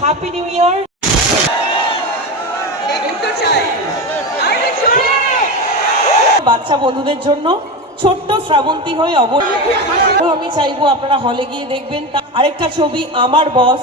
Happy new year. বাচ্চা বন্ধুদের জন্য ছোট্ট শ্রাবন্তী হয়ে অবশ্যই আমি চাইবো আপনারা হলে গিয়ে দেখবেন। আরেকটা ছবি আমার বস,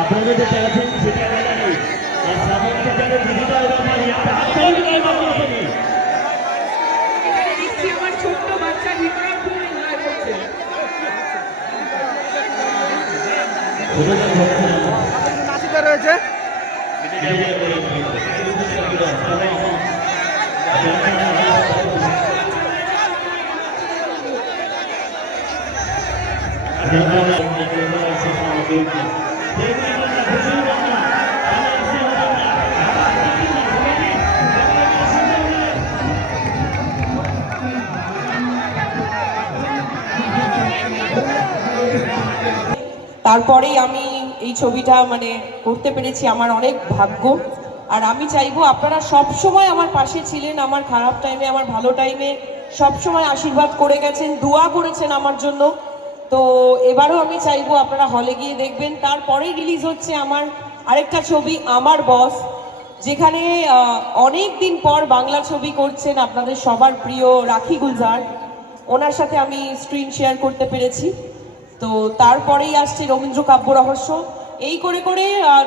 আপনাদের যেটা আছেন সেটা জানি আর সাধারণত যারা ডিজিটাল ব্যাপারে একটা আন্তরিক মাধ্যমে আমার ছোট্ট বাচ্চা ভিতরে খুব এনজয় করছে। নাচিকা রয়েছে তারপরেই আমি এই ছবিটা করতে পেরেছি, আমার অনেক ভাগ্য। আর আমি চাইবো আপনারা সব সময় আমার পাশে ছিলেন, আমার খারাপ টাইমে আমার ভালো টাইমে সব সময় আশীর্বাদ করে গেছেন, দোয়া করেছেন আমার জন্য। তো এবারও আমি চাইবো আপনারা হলে গিয়ে দেখবেন। তারপরেই রিলিজ হচ্ছে আমার আরেকটা ছবি আমার বস, যেখানে অনেক দিন পর বাংলা ছবি করছেন আপনাদের সবার প্রিয় রাখি গুলজার, ওনার সাথে আমি স্ক্রিন শেয়ার করতে পেরেছি। তো তারপরেই আসছে রবীন্দ্র কাব্য রহস্য। এই করে করে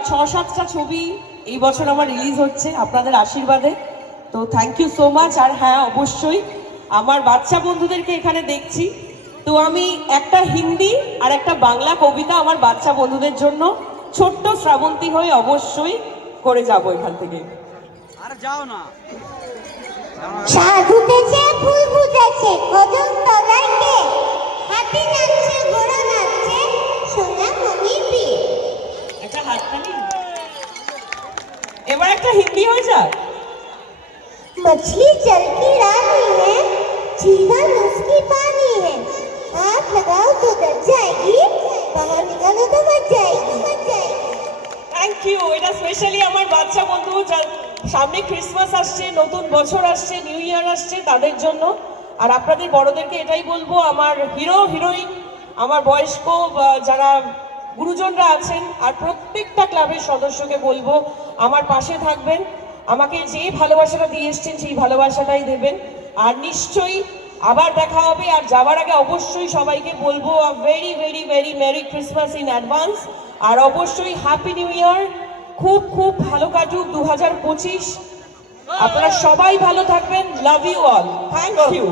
6-7টা ছবি এই বছর আমার রিলিজ হচ্ছে আপনাদের আশীর্বাদে। তো থ্যাংক ইউ সো মাচ। আর হ্যাঁ, অবশ্যই আমার বাচ্চা বন্ধুদেরকে এখানে দেখছি, তো আমি একটা হিন্দি আর একটা বাংলা কবিতা আমার বাচ্চা বন্ধুদের জন্য ছোট্ট শ্রাবন্তী হয়ে অবশ্যই করে যাব এখান থেকে। আর যাও না। সাধুতেছে ফুল ফুটেছে কদম তলায় কে, হাতি নাচছে ঘোড়া নাচছে সোনা মনির বিয়ে। একটা হাততালি। এবার একটা হিন্দি হয়ে যাক। मछली जल की रानी है, जीवन उसकी पानी है, हाथ लगाओ तो डर जाएगी, बाहर निकालो तो बच जाएगी। Thank you. এটা স্পেশালি আমার বাচ্চা বন্ধু, সামনে ক্রিসমাস আসছে, নতুন বছর আসছে, নিউ ইয়ার আসছে, তাদের জন্য। আর আপনাদের বড়দেরকে এটাই বলবো, আমার হিরো হিরোইন, আমার বয়স্ক যারা গুরুজনরা আছেন, আর প্রত্যেকটা ক্লাবের সদস্যকে বলবো আমার পাশে থাকবেন, আমাকে যে ভালোবাসাটা দিয়ে এসছেন সেই ভালোবাসাটাই দেবেন। আর নিশ্চয়ই আবার দেখা হবে। আর যাওয়ার আগে অবশ্যই সবাইকে বলবো very very very merry Christmas in advance. আর অবশ্যই হ্যাপি নিউ ইয়ার, খুব খুব ভালো কাটুক 2025। আপনারা সবাই ভালো থাকবেন। Love you all. Thank you.